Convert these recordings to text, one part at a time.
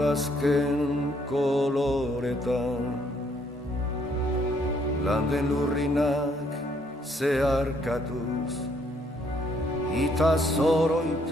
udazken koloretan landen lurrinak zeharkatuz ita zoroit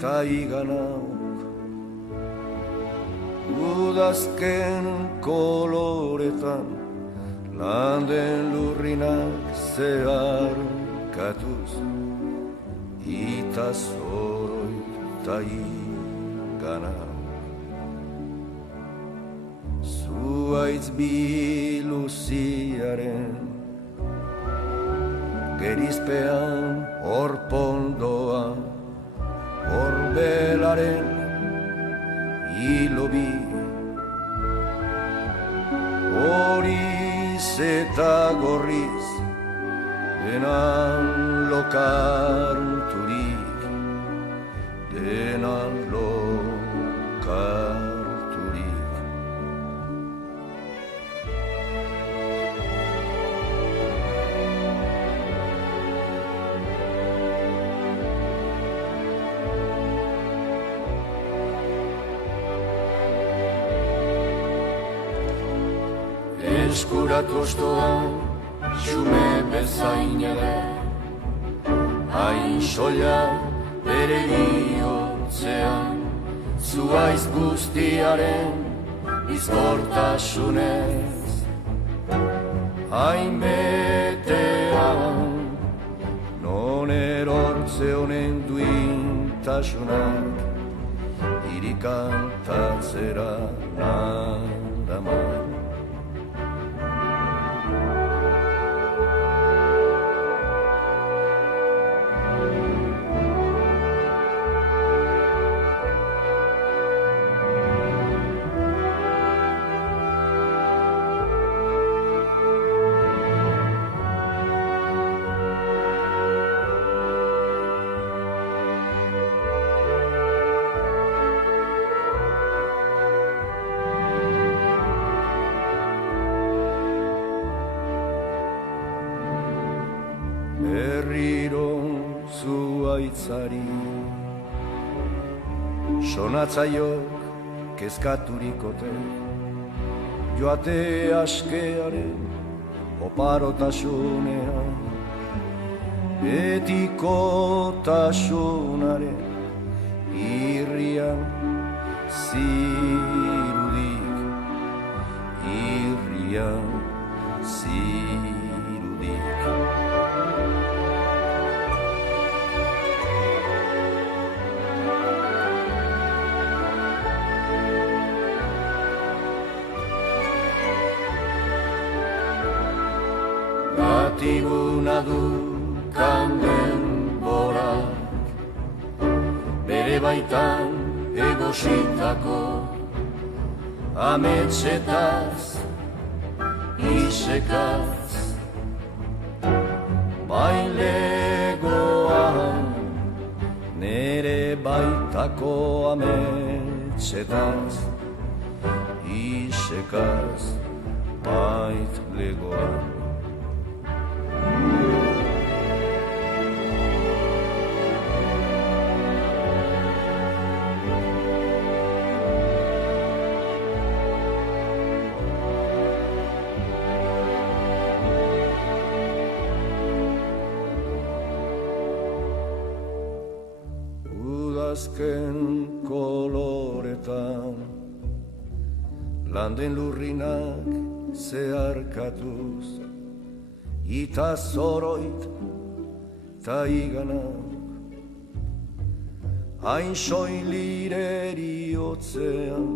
ta iganauk udazken koloretan landen lurrinak zeharkatuz ita zoroit ta iganauk zuaitz biluziaren gerizpean orpondoan orbelaren hilobi horiz eta gorriz denan lokarturik denan lokarturik eskuratu ostoan, xume bezain ere, hain soila bere bihotzean, zuaiz guztiaren bizkortasunez, hain betean, non erortze honen duintasunak, irikantatzera nadaman. Berriro zuaitzari sonatzaiok kezkaturikote joate askearen oparotasunean betikotasunaren irrian zirudik irrian zirudik Batiguna du kanden borak bere baitan egositako ametsetaz isekaz bailegoan nere baitako ametsetaz isekaz baitlegoan udazken koloretan landen lurrinak zeharkatuz ita zoroit ta iganak hain soilireri otzean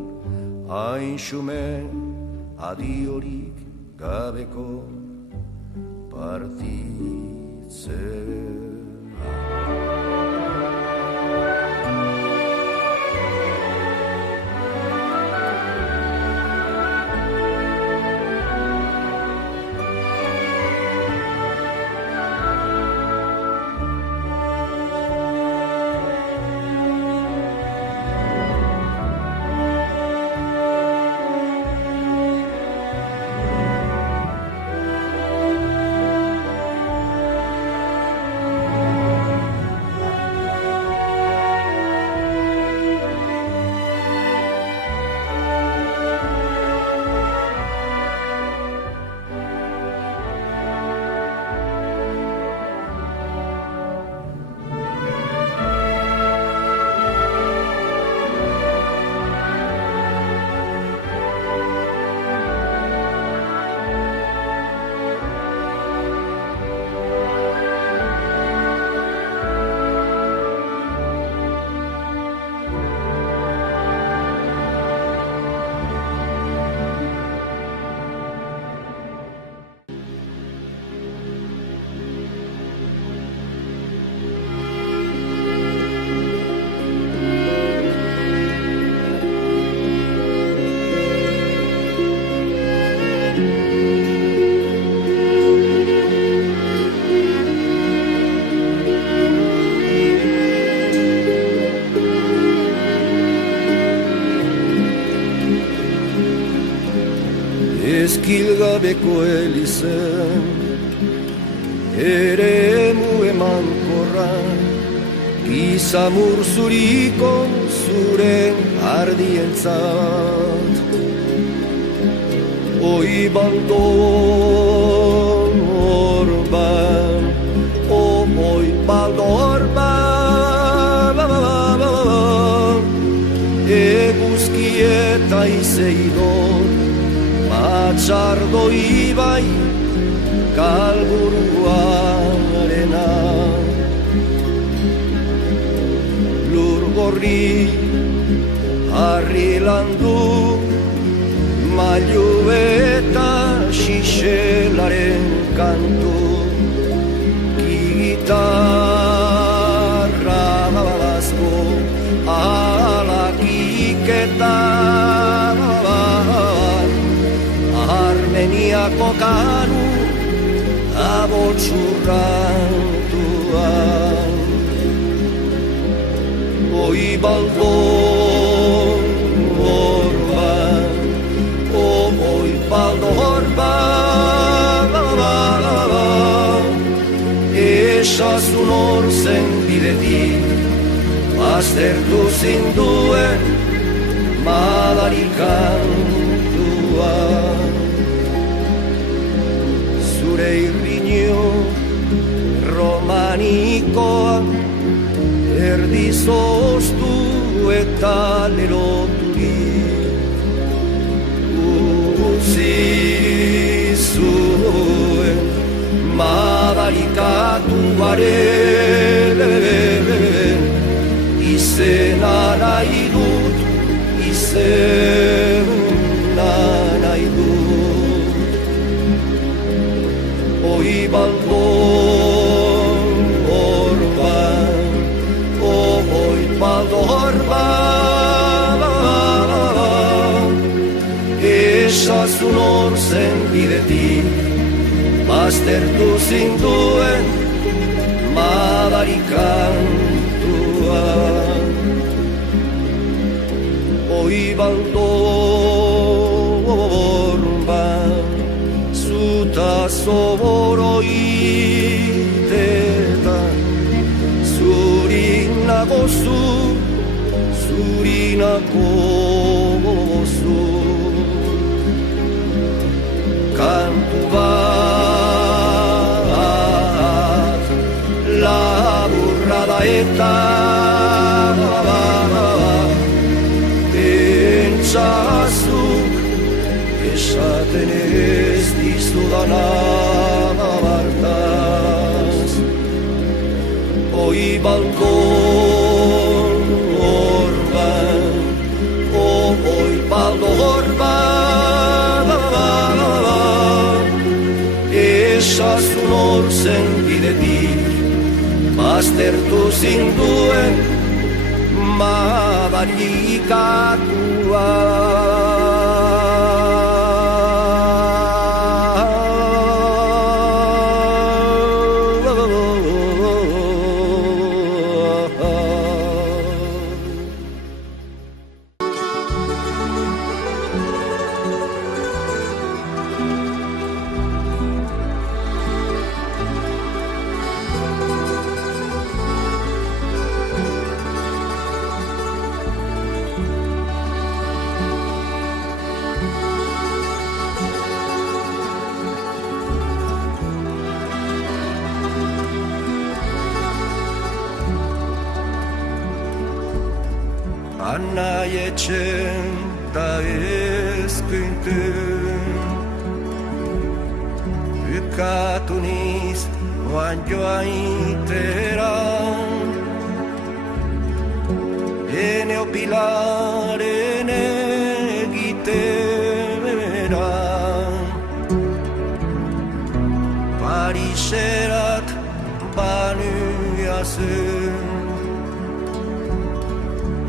hain xume adiorik gabeko partitzea kilgabeko elizen, eremu emankorra, gizamur zuriko zure ardientzat. Oi baldor ban, oi baldor ban, eguzki eta izeidor, matxardo ibai kalburuarena. Lur gorri harri landu, mailu eta xixelaren kantu, gitarra babazko alakiketa, Armeniako kanu abotxurrantuan. Oi baldor ban, oi baldor ban, esazun hor zen bidetik, baztertu zinduen madarikantuan. Zure irriño romanikoa, erdi zoztu eta leloturik, utzi zuen madarikatuaren, izena nahi dut, izena nahi dut. Oi baldor ban, oi baldor ban, esazun hor zen bidetik, baztertu zinduen madarikantuan. Oi baldor ban, zuta zoboroitetan, zurinako zu, zurinako zu. Kantu bat, laburra da eta entzazuk esaten ez dizudana bartaz. Oi baldor ban, oi baldor ban, esazun hor zen bidetik, baztertu zinduen madarikatua. Anai etxen da ezkintun, bukatu niz oan joaitera, ene opilaren egitera. Pariserat banuia zen,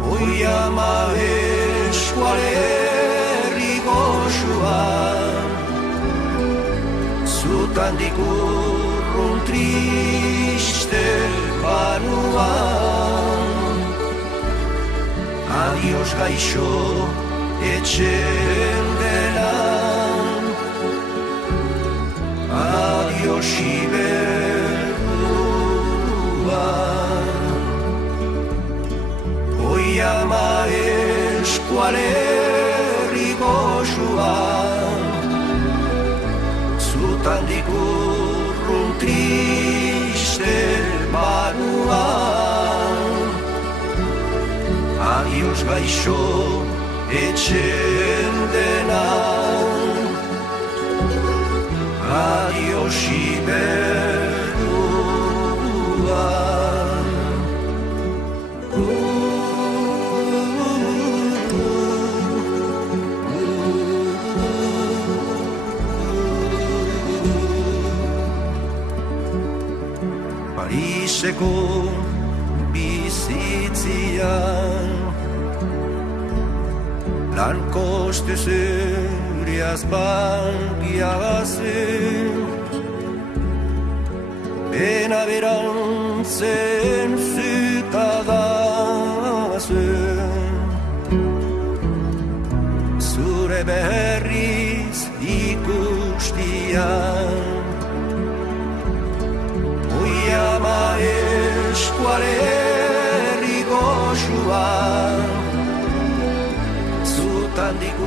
oi ama eskualerri goxua, zutandik urrun triste banuan. Adios gaixo etxeren delan, Adiosi berrua Hoi ama eskualerri goxua Zutandik urrun triste banua Adios gaixo etxen dena Adiosi berrua Pariseko bizitzian Lan koste zuriaz bankiagazen Pena berantzen zutadazen Zure berriz ikustian Hoi ama eskualerri goxua Zutandik